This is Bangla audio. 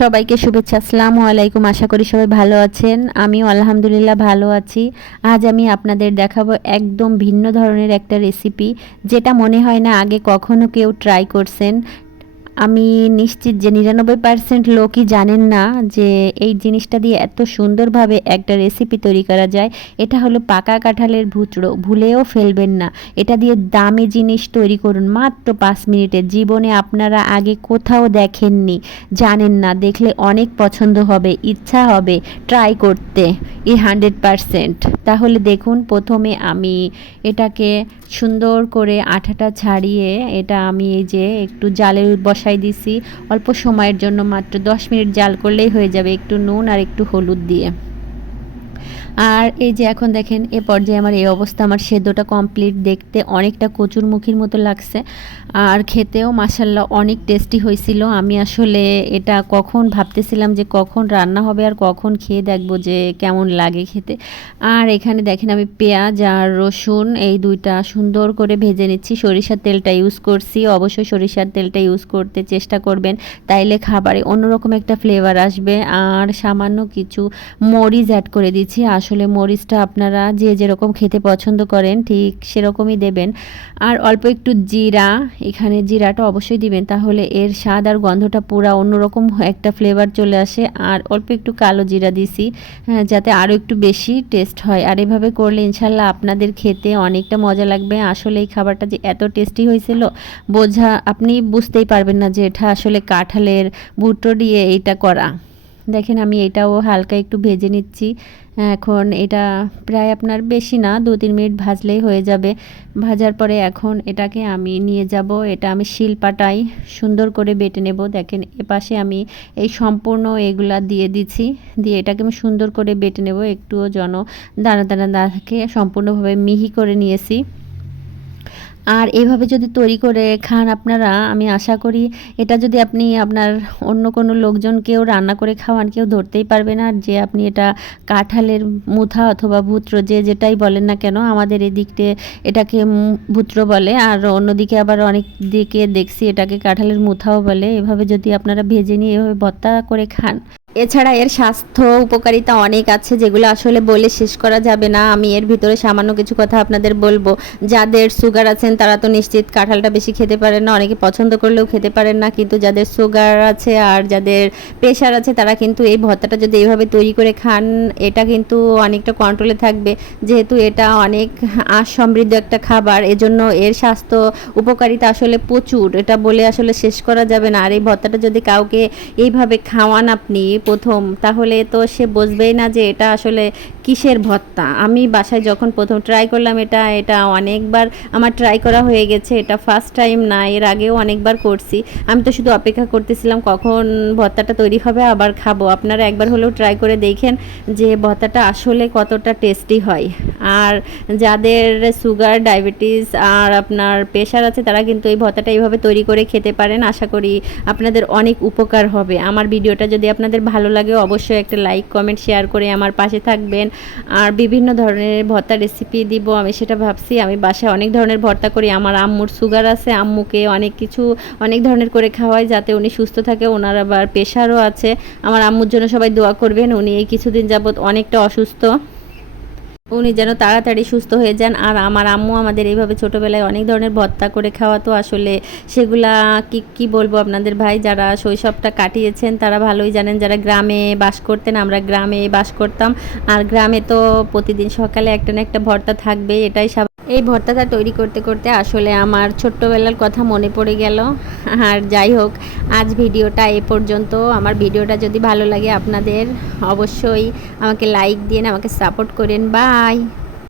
সবাইকে শুভেচ্ছা। আসসালামু আলাইকুম। আশা করি সবাই ভালো আছেন। আমিও আলহামদুলিল্লাহ ভালো আছি। আজ আমি আপনাদের দেখাবো একদম ভিন্ন ধরনের একটা রেসিপি যেটা মনে হয় না আগে কখনো কেউ ট্রাই করছেন। আমি নিশ্চিত যে নিরানব্বই পার্সেন্ট লোকই জানেন না যে এই জিনিসটা দিয়ে এত সুন্দরভাবে একটা রেসিপি তৈরি করা যায়। এটা হলো পাকা কাঁঠালের ভুচড়ো। ভুলেও ফেলবেন না। এটা দিয়ে দামি জিনিস তৈরি করুন মাত্র পাঁচ মিনিটে। জীবনে আপনারা আগে কোথাও দেখেননি। জানেন না, দেখলে অনেক পছন্দ হবে, ইচ্ছা হবে। ট্রাই করতে। এই হান্ড্রেড পারসেন্ট তাহলে দেখুন, প্রথমে আমি এটাকে সুন্দর করে আঠাটা ছাড়িয়ে এটা আমি এই যে একটু জালে বসাই দিছি। অল্প সময়ের জন্য মাত্র দশ মিনিট জাল করলেই হয়ে যাবে একটু নুন আর একটু হলুদ দিয়ে। আর এই যে এখন দেখেন, এ পর্যায়ে আমার এই অবস্থা, আমার সেদ্ধটা কমপ্লিট দেখতে অনেকটা কচুর মুখির মতো লাগছে। আর খেতেও মাসাল্লাহ অনেক টেস্টি হয়েছিল। আমি আসলে এটা কখন ভাবতেছিলাম যে কখন রান্না হবে আর কখন খেয়ে দেখব যে কেমন লাগে খেতে। আর এখানে দেখেন আমি পেঁয়াজ আর রসুন এই দুইটা সুন্দর করে ভেজে নিচ্ছি। সরিষার তেলটা ইউজ করছি। অবশ্যই সরিষার তেলটা ইউজ করতে চেষ্টা করবেন। তাইলে খাবারে অন্যরকম একটা ফ্লেভার আসবে। আর সামান্য কিছু মরিচ অ্যাড করে দিচ্ছি। আসলে মরিচটা আপনারা যে যেরকম খেতে পছন্দ করেন ঠিক সেরকমই দেবেন। আর অল্প একটু জিরা এখানে জিরাটা অবশ্যই দিবেন তাহলে এর স্বাদ আর গন্ধটা পুরা অন্যরকম একটা ফ্লেভার চলে আসে। আর অল্প একটু কালো জিরা দিছি হ্যাঁ, যাতে আরও একটু বেশি টেস্ট হয়। আর এভাবে করলে ইনশাল্লাহ আপনাদের খেতে অনেকটা মজা লাগবে। আসলে এই খাবারটা যে এত টেস্টি হয়েছিল বোঝা আপনি বুঝতেই পারবেন না যে এটা আসলে কাঁঠালের ভুট্টো দিয়ে এইটা করা। দেখেন আমি এটাও হালকা একটু ভেজে নিচ্ছি। এখন এটা প্রায় আপনার বেশি না, দু তিন মিনিট ভাজলেই হয়ে যাবে। ভাজার পরে এখন এটাকে আমি নিয়ে যাব, এটা আমি শিলপাটাই সুন্দর করে বেটে নেব। দেখেন, এপাশে আমি এই সম্পূর্ণ এগুলা দিয়ে দিচ্ছি দিয়ে এটাকে আমি সুন্দর করে বেটে নেব। একটুও যেন দানা দানা দানাকে সম্পূর্ণভাবে মিহি করে নিয়েছি। আর এভাবে যদি তৈরি করে খান আপনারা, আমি আশা করি এটা যদি আপনি আপনার অন্য কোনো লোকজনকেও রান্না করে খাওয়ান, কেউ ধরতেই পারবে না যে আপনি এটা কাঁঠালের মুথা অথবা ভুত্র যে যেটাই বলেন না কেন, আমাদের এদিকতে এটাকে ভুত্র বলে। আর অন্যদিকে আবার অনেক দিকে দেখছি এটাকে কাঁঠালের মুথাও বলে। এভাবে যদি আপনারা ভেজে নিয়ে এভাবে ভর্তা করে খান। এছাড়া এর স্বাস্থ্য উপকারিতা অনেক আছে যেগুলো আসলে বলে শেষ করা যাবে না। আমি এর ভিতরে সামান্য কিছু কথা আপনাদের বলব। যাদের সুগার আছেন, তারা তো নিশ্চিত কাঁঠালটা বেশি খেতে পারেন না। অনেকে পছন্দ করলেও খেতে পারেন না। কিন্তু যাদের সুগার আছে আর যাদের প্রেশার আছে, তারা কিন্তু এই ভর্তাটা যদি এইভাবে তৈরি করে খান, এটা কিন্তু অনেকটা কন্ট্রোলে থাকবে। যেহেতু এটা অনেক আঁশ সমৃদ্ধ একটা খাবার, এজন্য এর স্বাস্থ্য উপকারিতা আসলে প্রচুর। এটা বলে আসলে শেষ করা যাবে না। আর এই ভর্তাটা যদি কাউকে এইভাবে খাওয়ান আপনি প্রথম তাহলে তো সে বুঝবেই না যে এটা আসলে কিসের ভর্তা আমি বাসায় যখন প্রথম ট্রাই করলাম, এটা এটা অনেকবার আমার ট্রাই করা হয়ে গেছে, এটা ফার্স্ট টাইম না, এর আগেও অনেকবার করছি। আমি তো শুধু অপেক্ষা করতেছিলাম কখন ভর্তাটা তৈরি হবে, আবার খাব। আপনারা একবার হলেও ট্রাই করে দেখেন যে ভর্তাটা আসলে কতটা টেস্টি হয়। আর যাদের সুগার ডায়াবেটিস আর আপনার প্রেশার আছে, তারা কিন্তু এই ভর্তাটা এইভাবে তৈরি করে খেতে পারেন। আশা করি আপনাদের অনেক উপকার হবে। আমার ভিডিওটা যদি আপনাদের ভালো লাগে, অবশ্যই একটা লাইক কমেন্ট শেয়ার করে আমার পাশে থাকবেন। আর বিভিন্ন ধরনের ভর্তা রেসিপি দিব, আমি সেটা ভাবছি। আমি বাসায় অনেক ধরনের ভর্তা করি, আমার আম্মুর সুগার আছে, আম্মুকে অনেক কিছু, অনেক ধরনের করে খাওয়াই যাতে উনি সুস্থ থাকে, ওনার আবার প্রেশারও আছে। আমার আম্মুর জন্য সবাই দোয়া করবেন, উনি এই কিছুদিন যাবত অনেকটা অসুস্থ। উনি যেন তাড়াতাড়ি সুস্থ হয়ে যান। আর আমার আম্মু আমাদের এইভাবে ছোটোবেলায় অনেক ধরনের ভত্তা করে খাওয়াতো। আসলে সেগুলা কি কি বলব আপনাদের ভাই? যারা শৈশবটা কাটিয়েছেন, তারা ভালোই জানেন। যারা গ্রামে বাস করতেন, আমরা গ্রামে বাস করতাম। আর গ্রামে তো প্রতিদিন সকালে একটা না একটা ভর্তা থাকবে এটাই এই ভর্তাটা তৈরি করতে করতে আসলে আমার ছোট্টবেলার কথা মনে পড়ে গেল। আর যাই হোক, আজ ভিডিওটা এ পর্যন্ত। আমার ভিডিওটা যদি ভালো লাগে আপনাদের, অবশ্যই আমাকে লাইক দিন আমাকে সাপোর্ট করেন। বাই